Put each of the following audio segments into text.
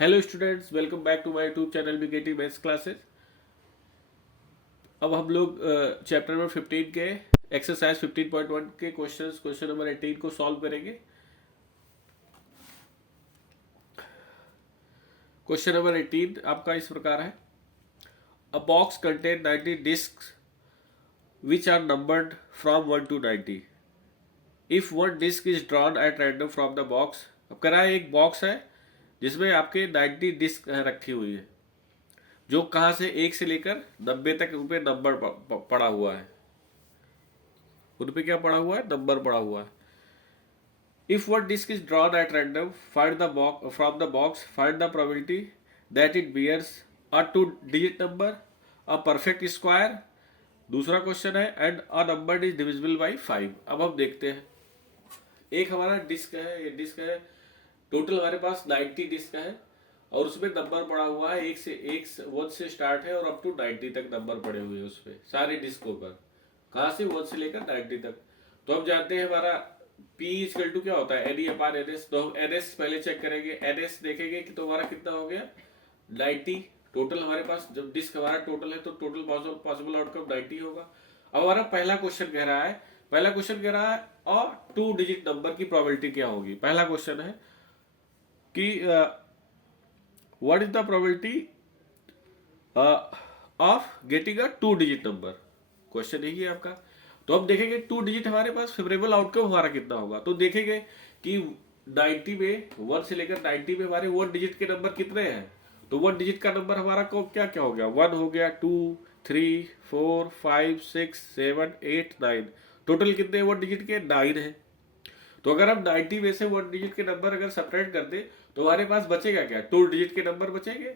Hello students, welcome back to my YouTube channel BKT maths classes. अब हम लोग chapter number 15 के exercise 15.1 के क्वेश्चन नंबर 18 को सॉल्व करेंगे। क्वेश्चन नंबर 18 आपका इस प्रकार है। A box contain 90 disc which are numbered from 1 to 90। If one disc is drawn at random from the box. अब कह रहा है एक बॉक्स है जिसमें आपके 90 डिस्क रखी हुई है, जो कहाँ से 1 से लेकर 90 तक उन पे नंबर पड़ा हुआ है। उन पे क्या पड़ा हुआ है? नंबर पड़ा हुआ है। If one disc is drawn at random find the box from the box, find the probability that it bears a 2 digit number, a perfect square. दूसरा क्वेश्चन है and a number is divisible by 5। अब हम देखते हैं, एक हमारा disc है, ये डिस्क है, टोटल हमारे पास 90 डिस्क है और उसमें नंबर पड़ा हुआ है, एक 1 से स्टार्ट है और अप टू 90 तक नंबर पड़े हुए हैं उसपे सारे डिस्कों पर। कहाँ से? 1 से लेकर 90 तक। तो हम जानते हैं हमारा P इक्वल टू क्या होता है? NE/NS। तो हम NS पहले चेक करेंगे, NS देखेंगे कि तो हमारा कितना हो गया 90। टोटल हमारे पास जब डिस्क हमारा टोटल है तो टोटल पॉसिबल आउटकम 90 होगा। अब हमारा पहला क्वेश्चन कह रहा है, और 2 digit नंबर की प्रोबेबिलिटी क्या होगी। पहला क्वेश्चन है कि what is the probability of getting a 2 digit number. Question यही है आपका। तो हम देखेंगे 2 digit हमारे पास फेवरेबल आउटकम हमारा कितना होगा। तो देखेंगे कि 90 में 1 से लेकर 90 में हमारे 1 digit के नंबर कितने हैं। तो 1 digit का नंबर हमारा को क्या क्या हो गया? 1 हो गया, 2, 3, 4, 5, 6, 7, 8, 9। टोटल कितने 1 digit के? 9 है। तो अगर हम 90 में से 1 digit के नंबर अगर सेपरेट कर दे तो हमारे पास बचेगा क्या? 2 digit के नंबर बचेंगे,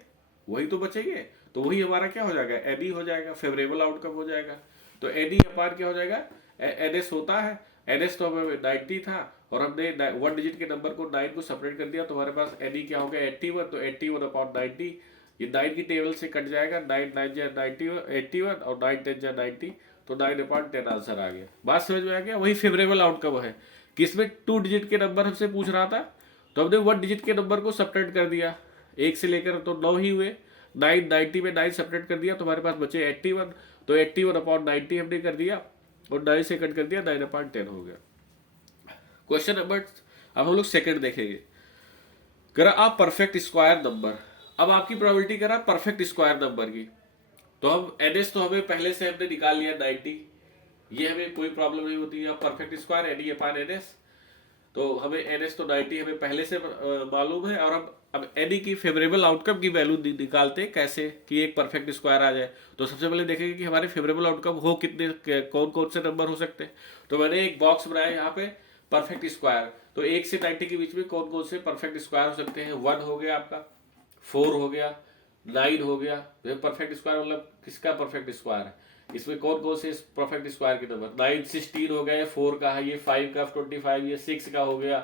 वही तो बचेंगे। तो वही हमारा क्या हो जाएगा? एनी हो जाएगा, फेवरेबल आउटकम हो जाएगा। तो एनी अपार क्या हो जाएगा? एनएस होता है। एनएस तो हमें 90 था और हमने 1 digit के नंबर को 9 को सेपरेट कर दिया तो हमारे पास एनी क्या हो गया? 81। तो 81/90 ये 9 की टेबल से कट जाएगा। 9 9 जा 91, 81 और 9 10 जा 90। तो 9/10 आंसर आ गया। बात समझ में आ गया? वही फेवरेबल आउटकम है। किसमें 2 digit के नंबर हमसे पूछ रहा था तो हमने 1 digit के नंबर को सेपरेट कर दिया, 1 से लेकर तो 9 ही हुए। 9 90 में 9 सेपरेट कर दिया तो हमारे पास बचे 81। तो 81/90 हमने कर दिया और 9 से कट कर दिया, 9/10 हो गया। क्वेश्चन नंबर, अब हम लोग सेकंड देखेंगे। करा आप परफेक्ट स्क्वायर नंबर। अब आपकी प्रोबेबिलिटी करा परफेक्ट स्क्वायर नंबर की। तो हम एनएस तो हमें पहले से हमने निकाल लिया 90, ये हमें कोई प्रॉब्लम नहीं होती है। अब परफेक्ट स्क्वायर NE/NS, तो हमें NS तो 90 हमें पहले से मालूम है। और अब एनी की फेवरेबल आउटकम की वैल्यू निकालते हैं कैसे कि एक परफेक्ट स्क्वायर आ जाए। तो सबसे पहले देखेंगे कि हमारे फेवरेबल आउटकम हो कितने, कौन कौन से नंबर हो सकते हैं। तो मैंने एक बॉक्स बनाया यहाँ पे परफेक्ट स्क्वायर। तो 1 से 90 के बीच में कौन कौन से परफेक्ट स्क्वायर हो सकते हैं? 1 हो गया आपका, 4 हो गया, 9 हो गया। परफेक्ट स्क्वायर मतलब किसका परफेक्ट स्क्वायर है? इसमें कौन कौन से परफेक्ट स्क्वायर के नंबर? 9 16 हो गया, 4 का है, ये 5 का 25, ये 6 का हो गया,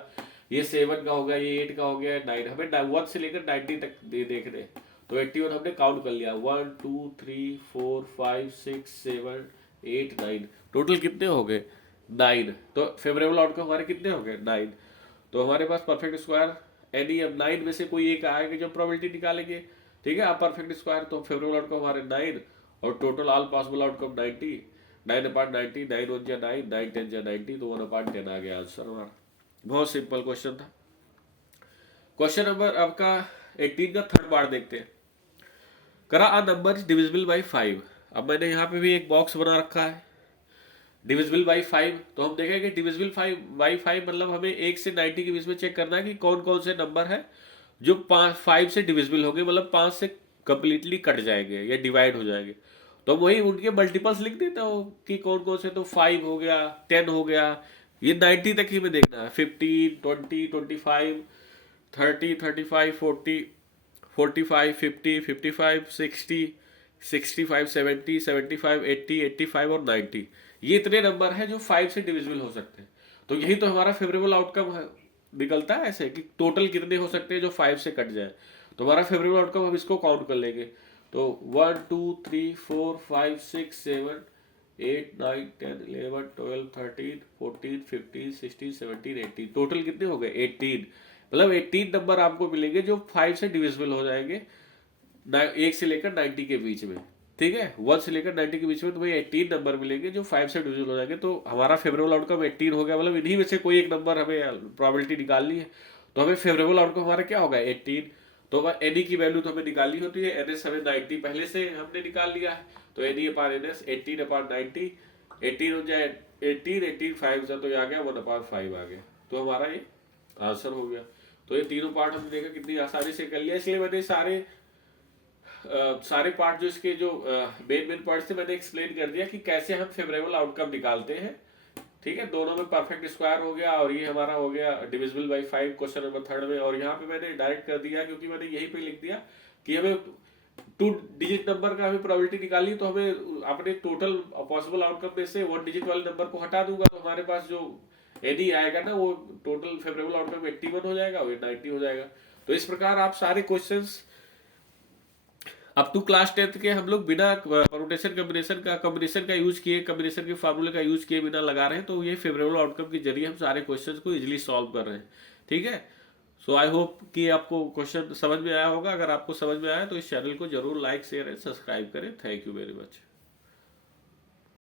ये 7 का हो गया, ये 8 का हो गया, 9। हमें 1 से लेकर 90 तक देख रहे। तो 81 हमने काउंट कर लिया, 1 2 3 4 5 6 7 8 9। टोटल कितने हो गए? 9। तो फेवरेबल आउटकम हमारे कितने हो गए? 9। तो हमारे पास परफेक्ट स्क्वायर एनी, अब 9 में से कोई एक आएगा जो प्रोबेबिलिटी निकालेंगे। ठीक है, आप परफेक्ट स्क्वायर, तो फेवरेबल आउटकम हमारे 9 और टोटल ऑल पॉसिबल आउटकम 90। 9/90, 9 1 जा 9, 9 10 जा 90। तो 1/10 आ गया आंसर हमारा। बहुत सिंपल क्वेश्चन था। क्वेश्चन नंबर आपका 18 का थर्ड पार्ट देखते हैं। करा अ नंबर इज डिविजिबल बाई 5। अब मैंने यहाँ पे भी एक बॉक्स बना रखा है, डिविजिबल बाई 5। तो हम देखेंगे डिविजिबल 5 मतलब हमें 1 से 90 के बीच में चेक करना है कि कौन कौन से नंबर है जो 5 से डिविजिबल हो गए, मतलब 5 से कंप्लीटली कट जाएंगे या डिवाइड हो जाएंगे। तो वही उनके मल्टीपल्स लिख देता हूँ कि कौन कौन से। तो 5 हो गया, 10 हो गया, ये 90 तक ही में देखना है। 15 20 25 30 35 40 45 50 55 60 65 70 75 80 85 और 90। ये इतने नंबर हैं जो 5 से डिविजिबल हो सकते हैं। तो यही तो हमारा फेवरेबल आउटकम है, निकलता है ऐसे कि टोटल कितने हो सकते हैं जो 5 से कट जाए। तो हमारा फेवरेबल आउटकम हम इसको काउंट कर लेंगे। तो 1 2 3 4 5 6 7 8 9 10 11 12 13 14 15 16 17 18। टोटल कितने हो गए? 18। मतलब 18 नंबर आपको मिलेंगे जो 5 से डिविजिबल हो जाएंगे, 1 से लेकर 90 के बीच में, ठीक है। 1 से लेकर 90 के बीच में तुम्हें 18 नंबर मिलेंगे जो 5 से डिविजिबल हो जाएंगे। तो हमारा फेवरेबल आउटकम 18 हो गया, मतलब इन्हीं में से कोई एक नंबर हमें प्रोबेबिलिटी निकालनी है। तो हमें फेवरेबल आउटकम हमारा क्या होगा, 18। तो एनी की वैल्यू तो हमें निकालनी होती है, एनएस हमें 90 पहले से हमने निकाल लिया है, तो एनी अपान एनएस 18 अपान 90, 18 हो जाए 18, 18 5 तो ये आ गया 1 अपान 5 आ गया। तो हमारा ये आंसर हो गया। तो ये तीनों पार्ट हमने देखा कितनी आसानी से कर लिया, इसलिए मैंने सारे पार्ट जो इसके जो मेन पॉइंट्स थे मैंने एक्सप्लेन कर दिया कि कैसे हम फेवरेबल आउटकम निकालते हैं, ठीक है। दोनों में परफेक्ट स्क्वायर हो गया और ये हमारा हो गया डिविजिबल बाई 5 क्वेश्चन नंबर 3 में। और यहाँ पे मैंने डायरेक्ट कर दिया क्योंकि मैंने यहीं पे लिख दिया कि हमें 2 डिजिट नंबर का हमें प्रोबेबिलिटी निकालनी, तो हमें अपने टोटल पॉसिबल आउटकम में से 1 डिजिट वाले नंबर को हटा दूंगा, तो हमारे पास जो एनी आएगा ना वो टोटल फेवरेबल आउटकम 81 हो जाएगा और 90 हो जाएगा। तो इस प्रकार आप सारे questions up to class 10th के हम लोग बिना परमुटेशन कॉम्बिनेशन का यूज किए, कॉम्बिनेशन के फार्मूले का यूज किए बिना लगा रहे हैं। तो ये फेवरेबल आउटकम के जरिए हम सारे क्वेश्चंस को इजीली सॉल्व कर रहे हैं, ठीक है। सो आई होप कि आपको क्वेश्चन समझ में आया होगा। अगर आपको समझ में आया तो इस चैनल को जरूर लाइक शेयर एंड सब्सक्राइब करें। Thank you very much.